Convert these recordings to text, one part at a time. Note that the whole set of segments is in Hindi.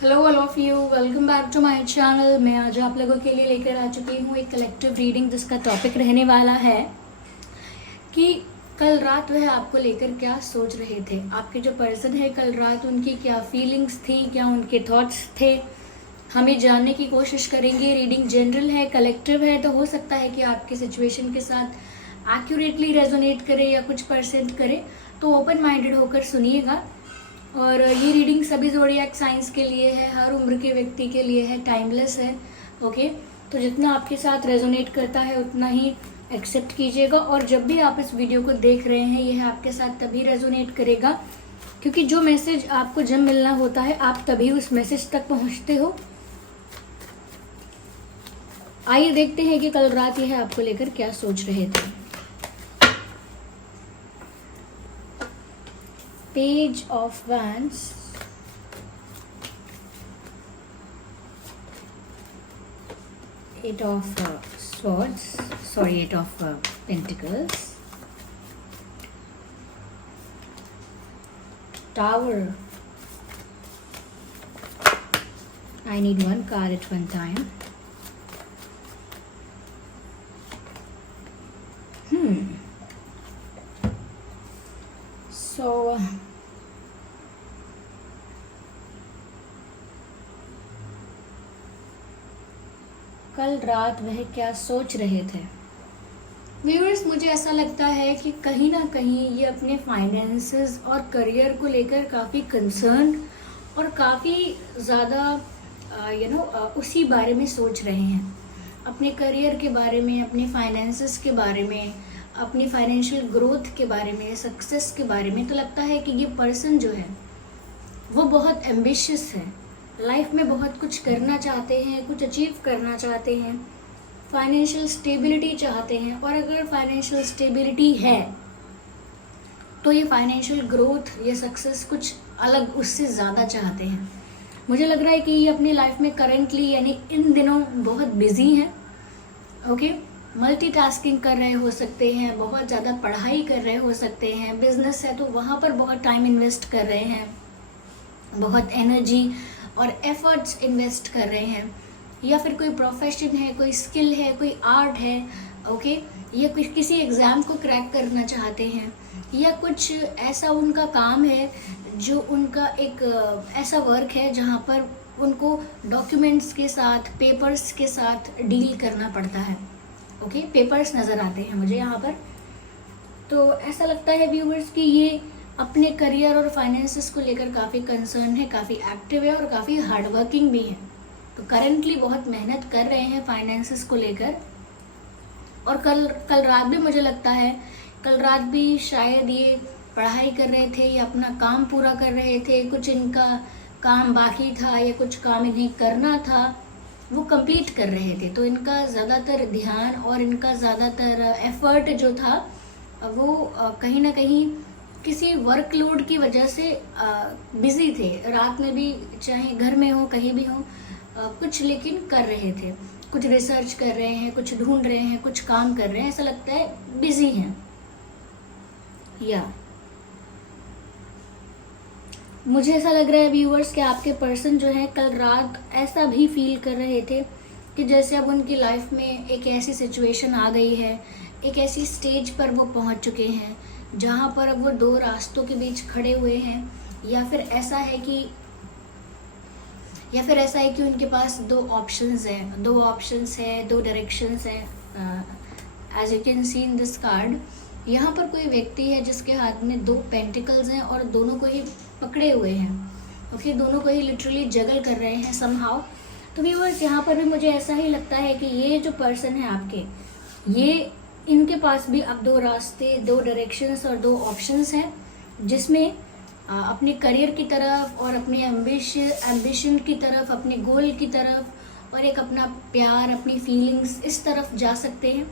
Hello all of you, welcome back to my channel. मैं आज आप लोगों के लिए लेकर आ चुकी हूँ एक कलेक्टिव रीडिंग जिसका टॉपिक रहने वाला है कि कल रात वह आपको लेकर क्या सोच रहे थे। आपके जो पर्सन है कल रात उनकी क्या फीलिंग्स थी, क्या उनके थॉट्स थे, हमें जानने की कोशिश करेंगे। रीडिंग जनरल है, कलेक्टिव है, तो हो सकता है कि आपके सिचुएशन के साथ एक्यूरेटली रेजोनेट करे या कुछ परसेंट करे, तो ओपन माइंडेड होकर सुनिएगा। और ये रीडिंग सभी ज़ोडिएक साइंस के लिए है, हर उम्र के व्यक्ति के लिए है, टाइमलेस है। ओके, तो जितना आपके साथ रेजोनेट करता है उतना ही एक्सेप्ट कीजिएगा। और जब भी आप इस वीडियो को देख रहे हैं यह आपके साथ तभी रेजोनेट करेगा क्योंकि जो मैसेज आपको जब मिलना होता है आप तभी उस मैसेज तक पहुंचते हो। आइए देखते हैं कि कल रात यह आपको लेकर क्या सोच रहे थे। Page of Wands, Eight of Swords, Eight of Pentacles, Tower. I need one card at one time. So कल रात वह क्या सोच रहे थे। व्यूअर्स, मुझे ऐसा लगता है कि कहीं ना कहीं ये अपने फाइनेंसेस और करियर को लेकर काफ़ी कंसर्न और काफ़ी ज़्यादा उसी बारे में सोच रहे हैं। अपने करियर के बारे में, अपने फाइनेंसेस के बारे में, अपनी फाइनेंशियल ग्रोथ के बारे में, सक्सेस के बारे में। तो लगता है कि ये पर्सन जो है वो बहुत एम्बिशियस है, लाइफ में बहुत कुछ करना चाहते हैं, कुछ अचीव करना चाहते हैं, फाइनेंशियल स्टेबिलिटी चाहते हैं। और अगर फाइनेंशियल स्टेबिलिटी है तो ये फाइनेंशियल ग्रोथ, ये सक्सेस कुछ अलग उससे ज़्यादा चाहते हैं। मुझे लग रहा है कि ये अपनी लाइफ में करेंटली यानी इन दिनों बहुत बिजी हैं। ओके, मल्टीटास्किंग कर रहे हो सकते हैं, बहुत ज़्यादा पढ़ाई कर रहे हो सकते हैं, बिजनेस है तो वहाँ पर बहुत टाइम इन्वेस्ट कर रहे हैं, बहुत एनर्जी और एफर्ट्स इन्वेस्ट कर रहे हैं। या फिर कोई प्रोफेशन है, कोई स्किल है, कोई आर्ट है, ओके, या किसी एग्ज़ाम को क्रैक करना चाहते हैं, या कुछ ऐसा उनका काम है जो उनका एक ऐसा वर्क है जहाँ पर उनको डॉक्यूमेंट्स के साथ, पेपर्स के साथ डील करना पड़ता है। ओके, पेपर्स नज़र आते हैं मुझे यहाँ पर। तो ऐसा लगता है व्यूअर्स कि ये अपने करियर और फाइनेंसेस को लेकर काफ़ी कंसर्न है, काफ़ी एक्टिव है और काफ़ी हार्डवर्किंग भी है। तो करेंटली बहुत मेहनत कर रहे हैं फाइनेंसेस को लेकर। और कल रात भी मुझे लगता है, कल रात भी शायद ये पढ़ाई कर रहे थे या अपना काम पूरा कर रहे थे, कुछ इनका काम बाकी था या कुछ काम इन्हें करना था, वो कंप्लीट कर रहे थे। तो इनका ज़्यादातर ध्यान और इनका ज़्यादातर एफर्ट जो था वो कहीं ना कहीं किसी वर्कलोड की वजह से बिजी थे। रात में भी, चाहे घर में हो, कहीं भी हो, कुछ लेकिन कर रहे थे, कुछ रिसर्च कर रहे हैं, कुछ ढूंढ रहे हैं, कुछ काम कर रहे हैं। ऐसा लगता है बिजी हैं। या मुझे ऐसा लग रहा है व्यूअर्स कि आपके पर्सन जो है कल रात ऐसा भी फील कर रहे थे कि जैसे अब उनकी लाइफ में एक ऐसी सिचुएशन आ गई है, एक ऐसी स्टेज पर वो पहुंच चुके हैं जहां पर अब वो दो रास्तों के बीच खड़े हुए हैं। या फिर ऐसा है कि उनके पास दो ऑप्शंस हैं, दो डायरेक्शंस हैं। As you can see in this card, यहाँ पर कोई व्यक्ति है जिसके हाथ में दो पेंटिकल्स हैं और दोनों को ही पकड़े हुए हैं। ओके, दोनों को ही लिटरली जगल कर रहे हैं समहाउ। तो व्यूअर्स, यहाँ पर भी मुझे ऐसा ही लगता है कि ये जो पर्सन है आपके, ये इनके पास भी अब दो रास्ते, दो डायरेक्शंस और दो ऑप्शंस हैं, जिसमें अपने करियर की तरफ और अपने एम्बिशन की तरफ, अपने गोल की तरफ और एक अपना प्यार, अपनी फीलिंग्स, इस तरफ जा सकते हैं।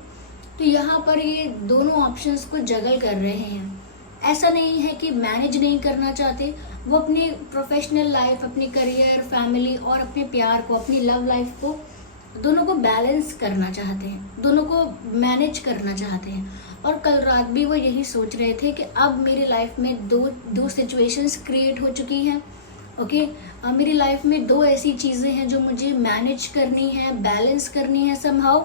तो यहाँ पर ये दोनों ऑप्शंस को जगल कर रहे हैं। ऐसा नहीं है कि मैनेज नहीं करना चाहते, वो अपने प्रोफेशनल लाइफ, अपने करियर, फैमिली और अपने प्यार को, अपनी लव लाइफ को, दोनों को बैलेंस करना चाहते हैं, दोनों को मैनेज करना चाहते हैं। और कल रात भी वो यही सोच रहे थे कि अब मेरी लाइफ में दो सिचुएशंस क्रिएट हो चुकी हैं ओके मेरी लाइफ में दो ऐसी चीज़ें हैं जो मुझे मैनेज करनी है, बैलेंस करनी है समहाउ,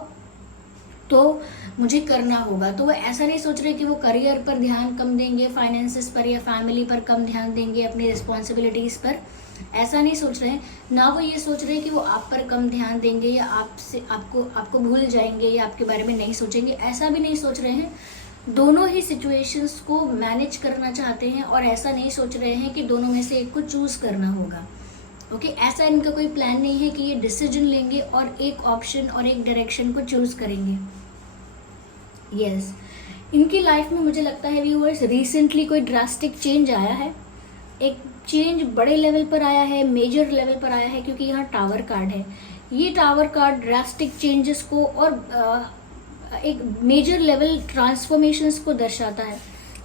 तो मुझे करना होगा। तो वो ऐसा नहीं सोच रहे कि वो करियर पर ध्यान कम देंगे, फाइनेंसेस पर या फैमिली पर कम ध्यान देंगे, अपनी रिस्पॉन्सिबिलिटीज़ पर ऐसा नहीं सोच रहे हैं। ना वो ये सोच रहे हैं कि वो आप पर कम ध्यान देंगे या आपको भूल जाएंगे या आपके बारे में नहीं सोचेंगे, ऐसा भी नहीं सोच रहे हैं। दोनों ही सिचुएशंस को मैनेज करना चाहते हैं और ऐसा नहीं सोच रहे हैं कि दोनों में से एक को चूज़ करना होगा। ओके ऐसा इनका कोई प्लान नहीं है कि ये डिसीजन लेंगे और एक ऑप्शन और एक डायरेक्शन को चूज़ करेंगे। यस इनकी लाइफ में मुझे लगता है व्यूअर्स रिसेंटली कोई ड्रास्टिक चेंज आया है, एक चेंज बड़े लेवल पर आया है, मेजर लेवल पर आया है, क्योंकि यहाँ टावर कार्ड है। ये टावर कार्ड ड्रास्टिक चेंजेस को और एक मेजर लेवल ट्रांसफॉर्मेशंस को दर्शाता है।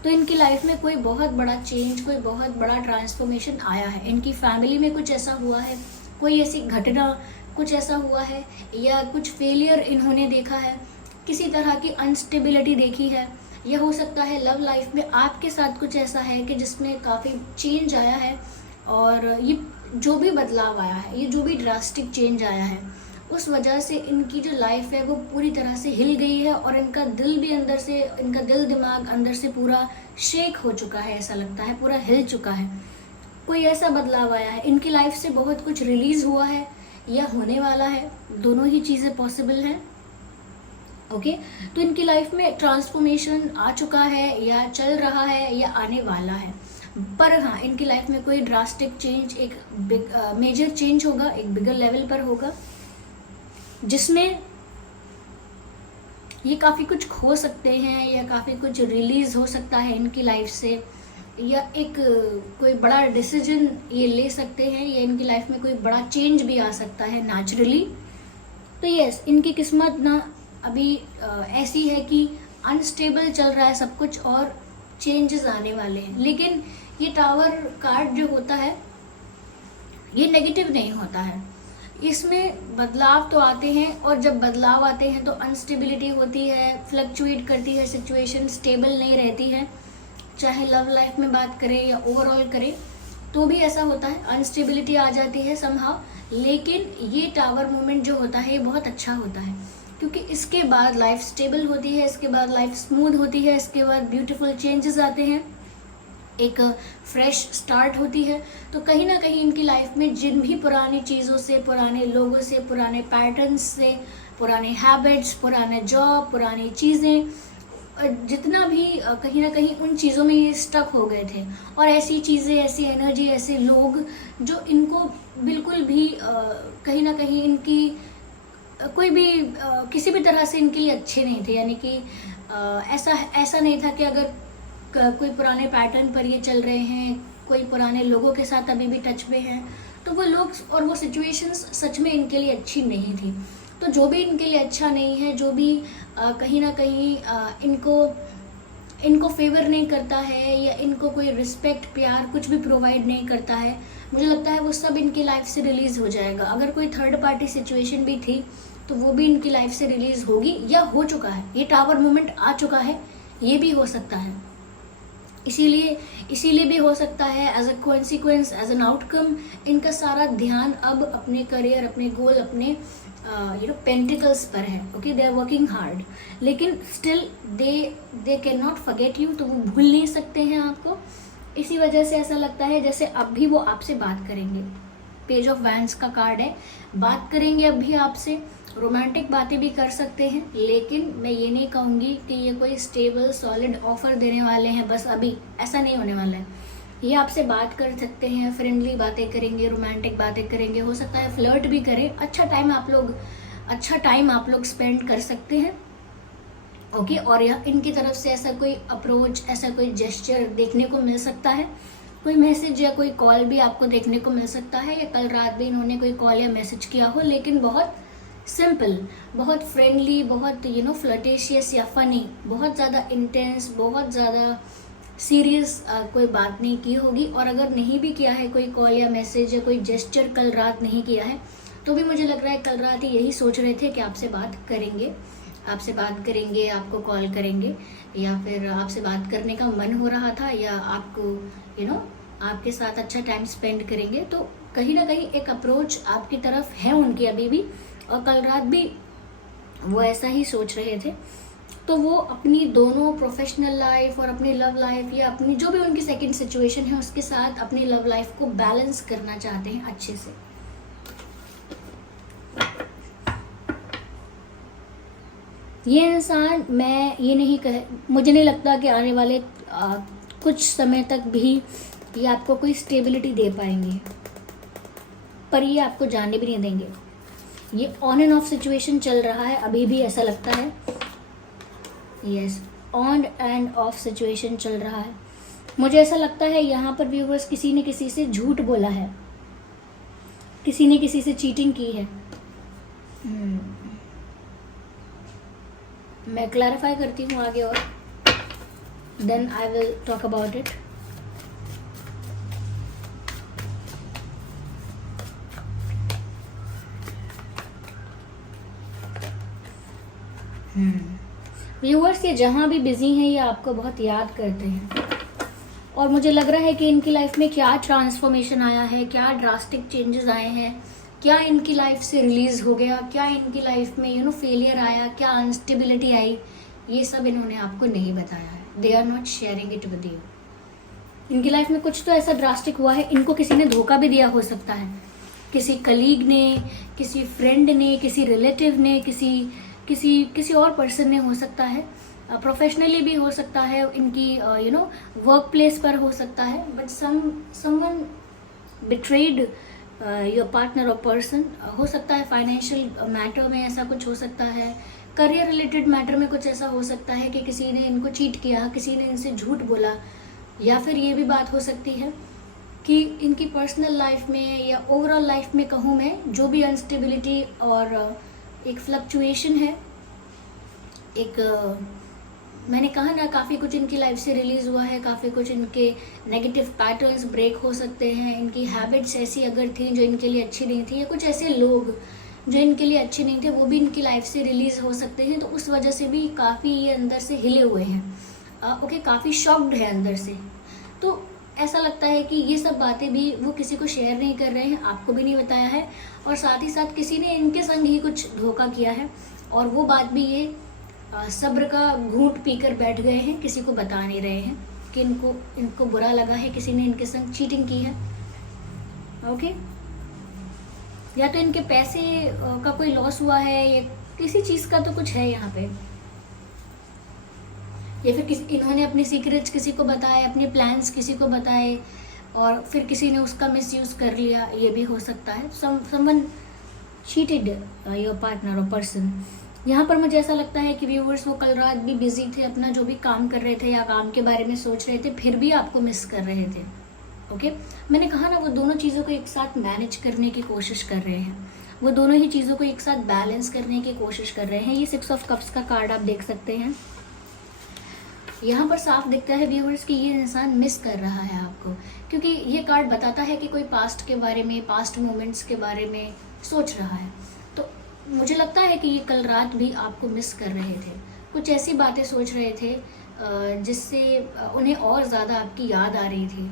तो इनकी लाइफ में कोई बहुत बड़ा चेंज, कोई बहुत बड़ा ट्रांसफॉर्मेशन आया है। इनकी फैमिली में कुछ ऐसा हुआ है, कोई ऐसी घटना कुछ ऐसा हुआ है, या कुछ फेलियर इन्होंने देखा है, किसी तरह की अनस्टेबिलिटी देखी है, या हो सकता है लव लाइफ में आपके साथ कुछ ऐसा है कि जिसमें काफ़ी चेंज आया है। और ये जो भी बदलाव आया है, ये जो भी ड्रास्टिक चेंज आया है, उस वजह से इनकी जो लाइफ है वो पूरी तरह से हिल गई है और इनका दिल भी अंदर से, इनका दिल दिमाग अंदर से पूरा शेक हो चुका है, ऐसा लगता है पूरा हिल चुका है। कोई ऐसा बदलाव आया है, इनकी लाइफ से बहुत कुछ रिलीज हुआ है या होने वाला है, दोनों ही चीज़ें पॉसिबल हैं। ओके तो इनकी लाइफ में ट्रांसफॉर्मेशन आ चुका है या चल रहा है या आने वाला है। पर हाँ इनकी लाइफ में कोई ड्रास्टिक चेंज, एक बिग मेजर चेंज होगा, एक बिगर लेवल पर होगा, जिसमें ये काफ़ी कुछ खो सकते हैं या काफ़ी कुछ रिलीज हो सकता है इनकी लाइफ से, या एक कोई बड़ा डिसीजन ये ले सकते हैं, या इनकी लाइफ में कोई बड़ा चेंज भी आ सकता है नेचुरली। तो यस इनकी किस्मत ना अभी ऐसी है कि अनस्टेबल चल रहा है सब कुछ और चेंजेस आने वाले हैं। लेकिन ये टावर कार्ड जो होता है ये नेगेटिव नहीं होता है, इसमें बदलाव तो आते हैं, और जब बदलाव आते हैं तो अनस्टेबिलिटी होती है, फ्लक्चुएट करती है सिचुएशन, स्टेबल नहीं रहती है। चाहे लव लाइफ में बात करें या ओवरऑल करें तो भी ऐसा होता है, अनस्टेबिलिटी आ जाती है समहाउ। लेकिन ये टावर मोमेंट जो होता है ये बहुत अच्छा होता है, क्योंकि इसके बाद लाइफ स्टेबल होती है, इसके बाद लाइफ स्मूथ होती है, इसके बाद ब्यूटीफुल चेंजेस आते हैं, एक फ्रेश स्टार्ट होती है। तो कहीं ना कहीं इनकी लाइफ में जिन भी पुरानी चीज़ों से, पुराने लोगों से, पुराने पैटर्न्स से, पुराने हैबिट्स, पुराने जॉब, पुरानी चीज़ें, जितना भी कहीं ना कहीं उन चीज़ों में ये स्टक हो गए थे, और ऐसी चीज़ें, ऐसी एनर्जी, ऐसे लोग जो इनको बिल्कुल भी कहीं ना कहीं इनकी कोई भी किसी भी तरह से इनके लिए अच्छे नहीं थे। यानी कि ऐसा नहीं था कि अगर कोई पुराने पैटर्न पर ये चल रहे हैं, कोई पुराने लोगों के साथ अभी भी टच में हैं, तो वो लोग और वो सिचुएशंस सच में इनके लिए अच्छी नहीं थी। तो जो भी इनके लिए अच्छा नहीं है, जो भी कहीं ना कहीं इनको फेवर नहीं करता है, या इनको कोई रिस्पेक्ट, प्यार कुछ भी प्रोवाइड नहीं करता है, मुझे लगता है वो सब इनकी लाइफ से रिलीज़ हो जाएगा। अगर कोई थर्ड पार्टी सिचुएशन भी थी तो वो भी इनकी लाइफ से रिलीज़ होगी या हो चुका है, ये टावर मोमेंट आ चुका है, ये भी हो सकता है। इसीलिए भी हो सकता है as a consequence, as an outcome, इनका सारा ध्यान अब अपने करियर, अपने गोल, अपने पेंटिकल्स पर है। Okay they are working hard, लेकिन still they can not forget you, तो वो भूल नहीं सकते हैं आपको। इसी वजह से ऐसा लगता है जैसे अब भी वो आपसे बात करेंगे। पेज ऑफ वैंड्स का कार्ड है, बात करेंगे अब भी आपसे, रोमांटिक बातें भी कर सकते हैं, लेकिन मैं ये नहीं कहूँगी कि ये कोई स्टेबल सॉलिड ऑफर देने वाले हैं बस अभी, ऐसा नहीं होने वाला है। ये आपसे बात कर सकते हैं, फ्रेंडली बातें करेंगे, रोमांटिक बातें करेंगे, हो सकता है फ्लर्ट भी करें, अच्छा टाइम आप लोग स्पेंड कर सकते हैं। ओके और यह इनकी तरफ से ऐसा कोई अप्रोच, ऐसा कोई जेस्चर देखने को मिल सकता है, कोई मैसेज या कोई कॉल भी आपको देखने को मिल सकता है, या कल रात भी इन्होंने कोई कॉल या मैसेज किया हो, लेकिन बहुत सिंपल, बहुत फ्रेंडली, बहुत फ्लर्टेशियस या फनी, बहुत ज़्यादा इंटेंस, बहुत ज़्यादा सीरियस कोई बात नहीं की होगी। और अगर नहीं भी किया है कोई कॉल या मैसेज या कोई जेस्चर कल रात नहीं किया है, तो भी मुझे लग रहा है कल रात ही यही सोच रहे थे कि आपसे बात करेंगे, आपको कॉल करेंगे, या फिर आपसे बात करने का मन हो रहा था, या आपको आपके साथ अच्छा टाइम स्पेंड करेंगे। तो कहीं ना कहीं एक अप्रोच आपकी तरफ है उनकी अभी भी, और कल रात भी वो ऐसा ही सोच रहे थे। तो वो अपनी दोनों प्रोफेशनल लाइफ और अपनी लव लाइफ या अपनी जो भी उनकी सेकंड सिचुएशन है उसके साथ अपनी लव लाइफ को बैलेंस करना चाहते हैं अच्छे से। ये इंसान, मैं ये नहीं मुझे नहीं लगता कि आने वाले कुछ समय तक भी ये आपको कोई स्टेबिलिटी दे पाएंगे, पर ये आपको जाने भी नहीं देंगे। ये ऑन एंड ऑफ सिचुएशन चल रहा है अभी भी, ऐसा लगता है। Yes, on end of situation चल रहा है। मुझे ऐसा लगता है यहाँ पर व्यूवर्स किसी ने किसी से झूठ बोला है, किसी ने किसी से चीटिंग की है। मैं क्लैरिफाई करती हूँ आगे और then I will talk about it. Viewers, ये जहाँ भी बिजी हैं ये आपको बहुत याद करते हैं, और मुझे लग रहा है कि इनकी लाइफ में क्या ट्रांसफॉर्मेशन आया है, क्या ड्रास्टिक चेंजेस आए हैं, क्या इनकी लाइफ से रिलीज हो गया, क्या इनकी लाइफ में फेलियर आया, क्या अनस्टेबिलिटी आई, ये सब इन्होंने आपको नहीं बताया है। They are not sharing it with you. इनकी लाइफ में कुछ तो ऐसा ड्रास्टिक हुआ है, इनको किसी ने धोखा भी दिया हो सकता है, किसी कलीग ने, किसी फ्रेंड ने, किसी रिलेटिव ने, किसी और पर्सन ने हो सकता है, प्रोफेशनली भी हो सकता है, इनकी वर्क प्लेस पर हो सकता है, but someone betrayed your partner और पर्सन। हो सकता है फाइनेंशियल मैटर में ऐसा कुछ हो सकता है, करियर रिलेटेड मैटर में कुछ ऐसा हो सकता है कि किसी ने इनको चीट किया, किसी ने इनसे झूठ बोला, या फिर ये भी बात हो सकती है कि इनकी पर्सनल लाइफ में या ओवरऑल लाइफ में कहूँ मैं, जो भी अनस्टेबिलिटी और एक फ्लक्चुएशन है, मैंने कहा ना, काफ़ी कुछ इनकी लाइफ से रिलीज हुआ है, काफ़ी कुछ इनके नेगेटिव पैटर्न्स ब्रेक हो सकते हैं, इनकी हैबिट्स ऐसी अगर थी जो इनके लिए अच्छी नहीं थी, या कुछ ऐसे लोग जो इनके लिए अच्छे नहीं थे वो भी इनकी लाइफ से रिलीज हो सकते हैं। तो उस वजह से भी काफ़ी ये अंदर से हिले हुए हैं, ओके, काफ़ी शॉक्ड है अंदर से। तो ऐसा लगता है कि ये सब बातें भी वो किसी को शेयर नहीं कर रहे हैं, आपको भी नहीं बताया है, और साथ ही साथ किसी ने इनके संग ही कुछ धोखा किया है, और वो बात भी ये सब्र का घूंट पीकर बैठ गए हैं, किसी को बता नहीं रहे हैं कि इनको बुरा लगा है, किसी ने इनके संग चीटिंग की है, ओके, या तो इनके पैसे का कोई लॉस हुआ है, या किसी चीज़ का तो कुछ है यहाँ पे, या फिर इन्होंने अपने सीक्रेट्स किसी को बताए, अपने प्लान्स किसी को बताए, और फिर किसी ने उसका मिसयूज कर लिया, ये भी हो सकता है। समवन चीटेड योर पार्टनर और पर्सन। यहाँ पर मुझे ऐसा लगता है कि व्यूवर्स, वो कल रात भी बिजी थे, अपना जो भी काम कर रहे थे या काम के बारे में सोच रहे थे, फिर भी आपको मिस कर रहे थे, ओके। मैंने कहा ना, वो दोनों चीज़ों को एक साथ मैनेज करने की कोशिश कर रहे हैं, वो दोनों ही चीज़ों को एक साथ बैलेंस करने की कोशिश कर रहे हैं। ये 6 ऑफ कप्स का कार्ड आप देख सकते हैं, यहाँ पर साफ दिखता है व्यूवर्स कि ये इंसान मिस कर रहा है आपको, क्योंकि ये कार्ड बताता है कि कोई पास्ट के बारे में, पास्ट मोमेंट्स के बारे में सोच रहा है। तो मुझे लगता है कि ये कल रात भी आपको मिस कर रहे थे, कुछ ऐसी बातें सोच रहे थे जिससे उन्हें और ज़्यादा आपकी याद आ रही थी।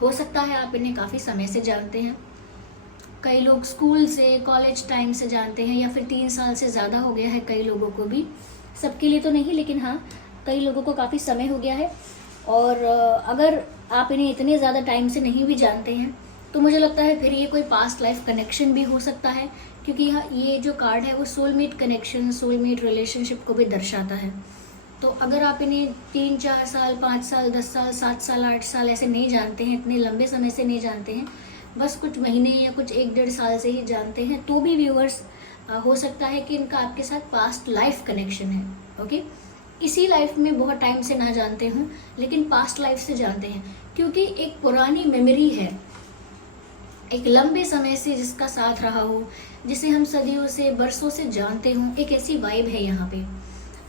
हो सकता है आप इन्हें काफ़ी समय से जानते हैं, कई लोग स्कूल से, कॉलेज टाइम से जानते हैं, या फिर 3 साल से ज़्यादा हो गया है कई लोगों को भी, सबके लिए तो नहीं, लेकिन हाँ कई लोगों को काफ़ी समय हो गया है। और अगर आप इन्हें इतने ज़्यादा टाइम से नहीं भी जानते हैं तो मुझे लगता है फिर ये कोई पास्ट लाइफ कनेक्शन भी हो सकता है, क्योंकि यहाँ ये जो कार्ड है वो सोलमेट कनेक्शन, सोलमेट रिलेशनशिप को भी दर्शाता है। तो अगर आप इन्हें 3, 4 साल, 5 साल, 10 साल, 7 साल, 8 साल ऐसे नहीं जानते हैं, इतने लंबे समय से नहीं जानते हैं, बस कुछ महीने या कुछ 1-1.5 साल से ही जानते हैं, तो भी व्यूअर्स हो सकता है कि इनका आपके साथ पास्ट लाइफ कनेक्शन है, ओके। इसी लाइफ में बहुत टाइम से ना जानते हों, लेकिन पास्ट लाइफ से जानते हैं, क्योंकि एक पुरानी मेमोरी है, एक लंबे समय से जिसका साथ रहा हो, जिसे हम सदियों से, बरसों से जानते हों, एक ऐसी वाइब है यहाँ पे।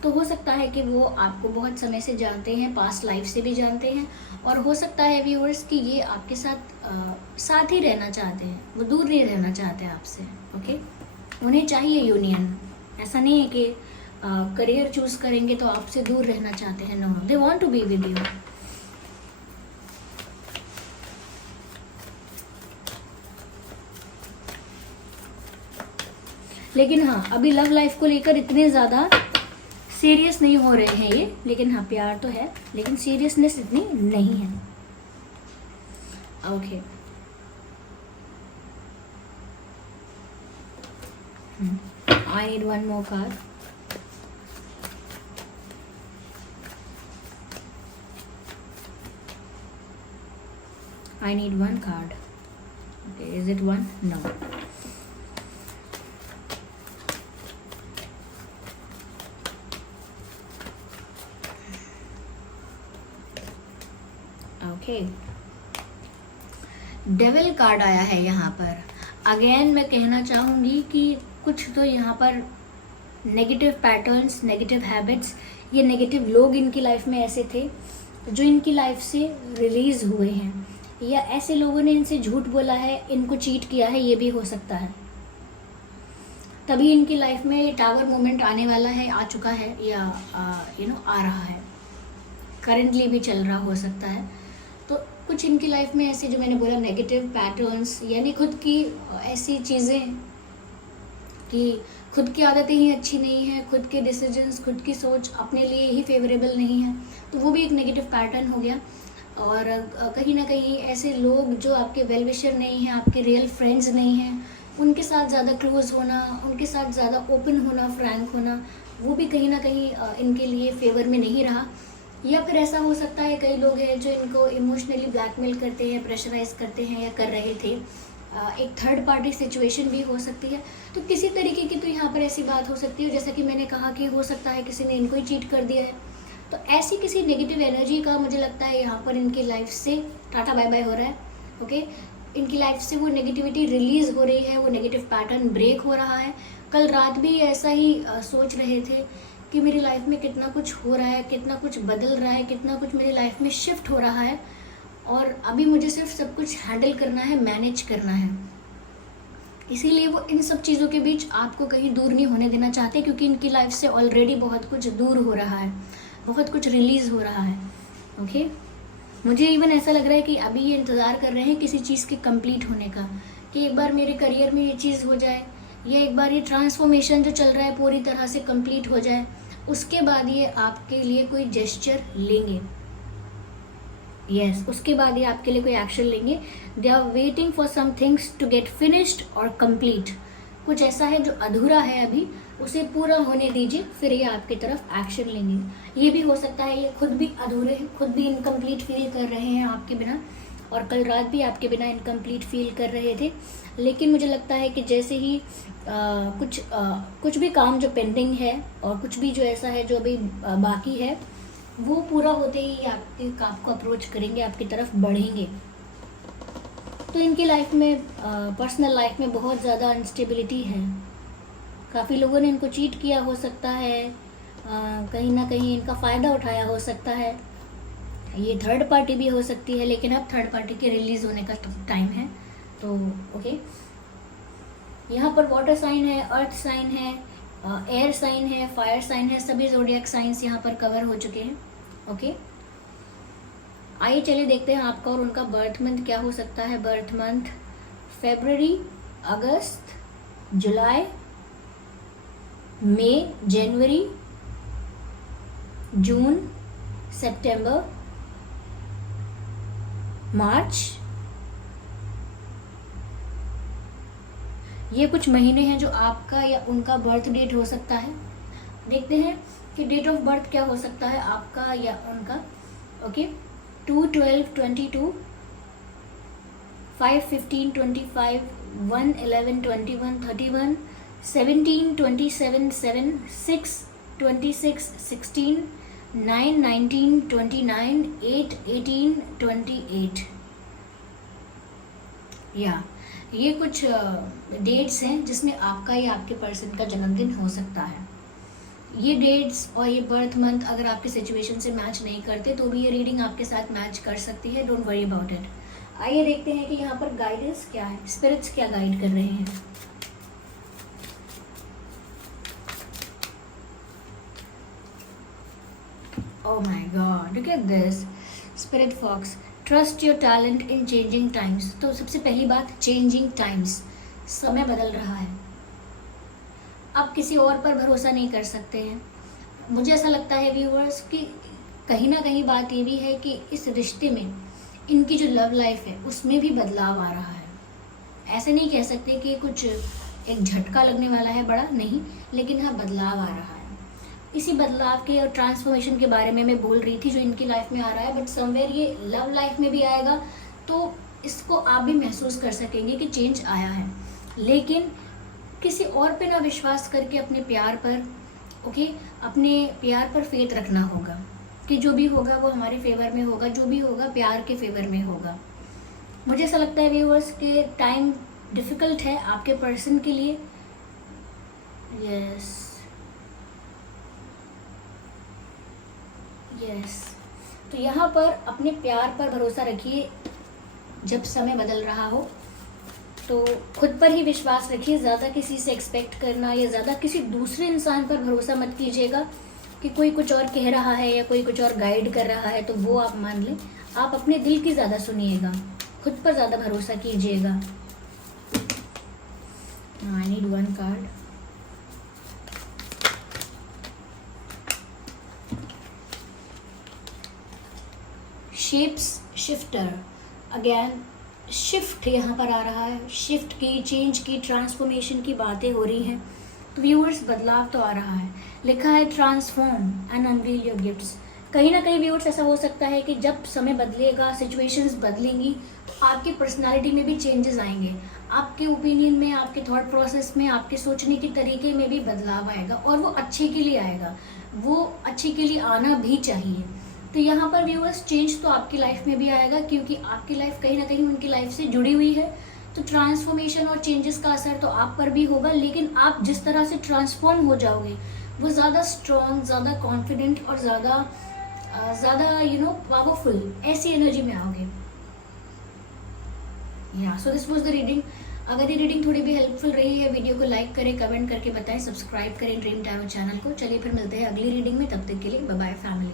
तो हो सकता है कि वो आपको बहुत समय से जानते हैं, पास्ट लाइफ से भी जानते हैं, और हो सकता है व्यूअर्स कि ये आपके साथ ही रहना चाहते हैं, वो दूर नहीं रहना चाहते आपसे, ओके। उन्हें चाहिए यूनियन, ऐसा नहीं है कि करियर चूज करेंगे तो आपसे दूर रहना चाहते हैं, no, they want to be with you. लेकिन हाँ, अभी लव लाइफ को लेकर इतने ज़्यादा सीरियस नहीं हो रहे हैं ये, लेकिन हाँ प्यार तो है, लेकिन सीरियसनेस इतनी नहीं है। Okay, I need one more card. I need one card. Okay, is it one? No. Okay. Devil card आया है यहाँ पर। अगेन मैं कहना चाहूँगी कि कुछ तो यहाँ पर नेगेटिव पैटर्न्स, नेगेटिव हैबिट्स, ये नेगेटिव लोग इनकी लाइफ में ऐसे थे जो इनकी लाइफ से रिलीज हुए हैं, या ऐसे लोगों ने इनसे झूठ बोला है, इनको चीट किया है, ये भी हो सकता है। तभी इनकी लाइफ में ये टावर मोमेंट आने वाला है, आ चुका है, या आ रहा है, करेंटली भी चल रहा हो सकता है। तो कुछ इनकी लाइफ में ऐसे, जो मैंने बोला नेगेटिव पैटर्न्स, यानी खुद की ऐसी चीज़ें कि खुद की आदतें ही अच्छी नहीं है, खुद के डिसीजंस, खुद की सोच अपने लिए ही फेवरेबल नहीं है, तो वो भी एक नेगेटिव पैटर्न हो गया। और कहीं ना कहीं ऐसे लोग जो आपके वेल विशर नहीं हैं, आपके रियल फ्रेंड्स नहीं हैं, उनके साथ ज़्यादा क्लोज होना, उनके साथ ज़्यादा ओपन होना, फ्रैंक होना, वो भी कहीं ना कहीं इनके लिए फेवर में नहीं रहा। या फिर ऐसा हो सकता है कई लोग हैं जो इनको इमोशनली ब्लैकमेल करते हैं, प्रेशराइज करते हैं या कर रहे थे। एक थर्ड पार्टी सिचुएशन भी हो सकती है। तो किसी तरीके की तो यहाँ पर ऐसी बात हो सकती है, जैसा कि मैंने कहा कि हो सकता है किसी ने इनको ही चीट कर दिया है। तो ऐसी किसी नेगेटिव एनर्जी का मुझे लगता है यहाँ पर इनकी लाइफ से टाटा बाय बाय हो रहा है। ओके, इनकी लाइफ से वो नेगेटिविटी रिलीज हो रही है, वो नेगेटिव पैटर्न ब्रेक हो रहा है। कल रात भी ऐसा ही सोच रहे थे कि मेरी लाइफ में कितना कुछ हो रहा है, कितना कुछ बदल रहा है, कितना कुछ मेरी लाइफ में शिफ्ट हो रहा है, और अभी मुझे सिर्फ सब कुछ हैंडल करना है, मैनेज करना है। इसीलिए वो इन सब चीज़ों के बीच आपको कहीं दूर नहीं होने देना चाहते, क्योंकि इनकी लाइफ से ऑलरेडी बहुत कुछ दूर हो रहा है, बहुत कुछ रिलीज़ हो रहा है। ओके, मुझे इवन ऐसा लग रहा है कि अभी ये इंतज़ार कर रहे हैं किसी चीज़ के कंप्लीट होने का, कि एक बार मेरे करियर में ये चीज़ हो जाए, या एक बार ये ट्रांसफॉर्मेशन जो चल रहा है पूरी तरह से कंप्लीट हो जाए, उसके बाद ये आपके लिए कोई जेस्चर लेंगे। यस, उसके बाद ये आपके लिए कोई एक्शन लेंगे। They are waiting for some things to get finished और कंप्लीट। कुछ ऐसा है जो अधूरा है अभी, उसे पूरा होने दीजिए, फिर ये आपकी तरफ एक्शन लेंगे। ये भी हो सकता है ये खुद भी अधूरे हैं, खुद भी इनकम्प्लीट फील कर रहे हैं आपके बिना, और कल रात भी आपके बिना इनकम्प्लीट फील कर रहे थे। लेकिन मुझे लगता है कि जैसे ही कुछ भी काम जो पेंडिंग है, और कुछ भी जो ऐसा है जो अभी बाकी है, वो पूरा होते ही आपको अप्रोच करेंगे, आपकी तरफ बढ़ेंगे। तो इनकी लाइफ में, पर्सनल लाइफ में बहुत ज़्यादा अनस्टेबिलिटी है। काफ़ी लोगों ने इनको चीट किया हो सकता है, कहीं ना कहीं इनका फ़ायदा उठाया हो सकता है। ये थर्ड पार्टी भी हो सकती है, लेकिन अब थर्ड पार्टी के रिलीज़ होने का टाइम है। तो ओके, यहाँ पर वाटर साइन है, अर्थ साइन है, एयर साइन है, फायर साइन है, सभी ज़ोडिएक साइंस यहाँ पर कवर हो चुके हैं। ओके, आइए चलिए देखते हैं आपका और उनका बर्थ मंथ क्या हो सकता है। बर्थ मंथ फरवरी, अगस्त, जुलाई, मई, जनवरी, जून, सितंबर, मार्च। ये कुछ महीने हैं जो आपका या उनका बर्थ डेट हो सकता है। देखते हैं कि डेट ऑफ बर्थ क्या हो सकता है आपका या उनका। ओके, 2/12/22, 5/15/25, 1/11/21, 31, 17/27/7, 6/26/16, 9/19/29, 8/18/28। या ये कुछ डेट्स हैं जिसमें आपका या आपके पर्सन का जन्मदिन हो सकता है। ये डेट्स और ये बर्थ मंथ अगर आपकी सिचुएशन से मैच नहीं करते तो भी ये रीडिंग आपके साथ मैच कर सकती है। Don't worry about it. आइए देखते हैं कि यहाँ पर गाइडेंस क्या है, स्पिरिट्स क्या गाइड कर रहे हैं। Oh my God, look at this. Spirit Fox, trust your talent in changing times. तो सबसे पहली बात, changing times, समय बदल रहा है। आप किसी और पर भरोसा नहीं कर सकते हैं। मुझे ऐसा लगता है व्यूअर्स कि कहीं ना कहीं बात ये भी है कि इस रिश्ते में इनकी जो लव लाइफ है उसमें भी बदलाव आ रहा है। ऐसे नहीं कह सकते कि कुछ एक झटका लगने वाला है बड़ा, नहीं, लेकिन हाँ बदलाव आ रहा है। इसी बदलाव के और ट्रांसफॉर्मेशन के बारे में मैं बोल रही थी जो इनकी लाइफ में आ रहा है, बट समवेयर ये लव लाइफ में भी आएगा, तो इसको आप भी महसूस कर सकेंगे कि चेंज आया है। लेकिन किसी और पे ना विश्वास करके अपने प्यार पर, ओके, अपने प्यार पर फेथ रखना होगा कि जो भी होगा वो हमारे फेवर में होगा, जो भी होगा प्यार के फेवर में होगा। मुझे ऐसा लगता है व्यूअर्स कि टाइम डिफ़िकल्ट है आपके पर्सन के लिए। यस तो यहाँ पर अपने प्यार पर भरोसा रखिए। जब समय बदल रहा हो तो खुद पर ही विश्वास रखिए। ज़्यादा किसी से एक्सपेक्ट करना या ज़्यादा किसी दूसरे इंसान पर भरोसा मत कीजिएगा कि कोई कुछ और कह रहा है या कोई कुछ और गाइड कर रहा है तो वो आप मान लें। आप अपने दिल की ज़्यादा सुनिएगा, खुद पर ज़्यादा भरोसा कीजिएगा। I need one card. Shapes shifter, again shift यहाँ पर आ रहा है। शिफ्ट की, चेंज की, ट्रांसफॉर्मेशन की बातें हो रही हैं। तो व्यूअर्स बदलाव तो आ रहा है। लिखा है transform and unveil your gifts. कहीं ना कहीं व्यूअर्स ऐसा हो सकता है कि जब समय बदलेगा, सिचुएशंस बदलेंगी, तो आपकी पर्सनालिटी में भी चेंजेस आएंगे। आपके ओपिनियन में, आपके थॉट प्रोसेस में, आपके सोचने के तरीके में भी बदलाव आएगा और वो अच्छे के लिए आएगा। वो अच्छे के लिए आना भी चाहिए। तो यहाँ पर व्यूअर्स चेंज तो आपकी लाइफ में भी आएगा क्योंकि आपकी लाइफ कहीं ना कहीं उनकी लाइफ से जुड़ी हुई है। तो ट्रांसफॉर्मेशन और चेंजेस का असर तो आप पर भी होगा, लेकिन आप जिस तरह से ट्रांसफॉर्म हो जाओगे वो ज़्यादा स्ट्रॉन्ग, ज़्यादा कॉन्फिडेंट और ज़्यादा पावरफुल ऐसी एनर्जी में आओगे। So this was the reading. अगर ये रीडिंग थोड़ी भी हेल्पफुल रही है, वीडियो को लाइक करें, कमेंट करके बताएं, सब्सक्राइब करें ड्रीम टाइमर चैनल को। चलिए फिर मिलते हैं अगली रीडिंग में, तब तक के लिए बाय बाय फैमिली।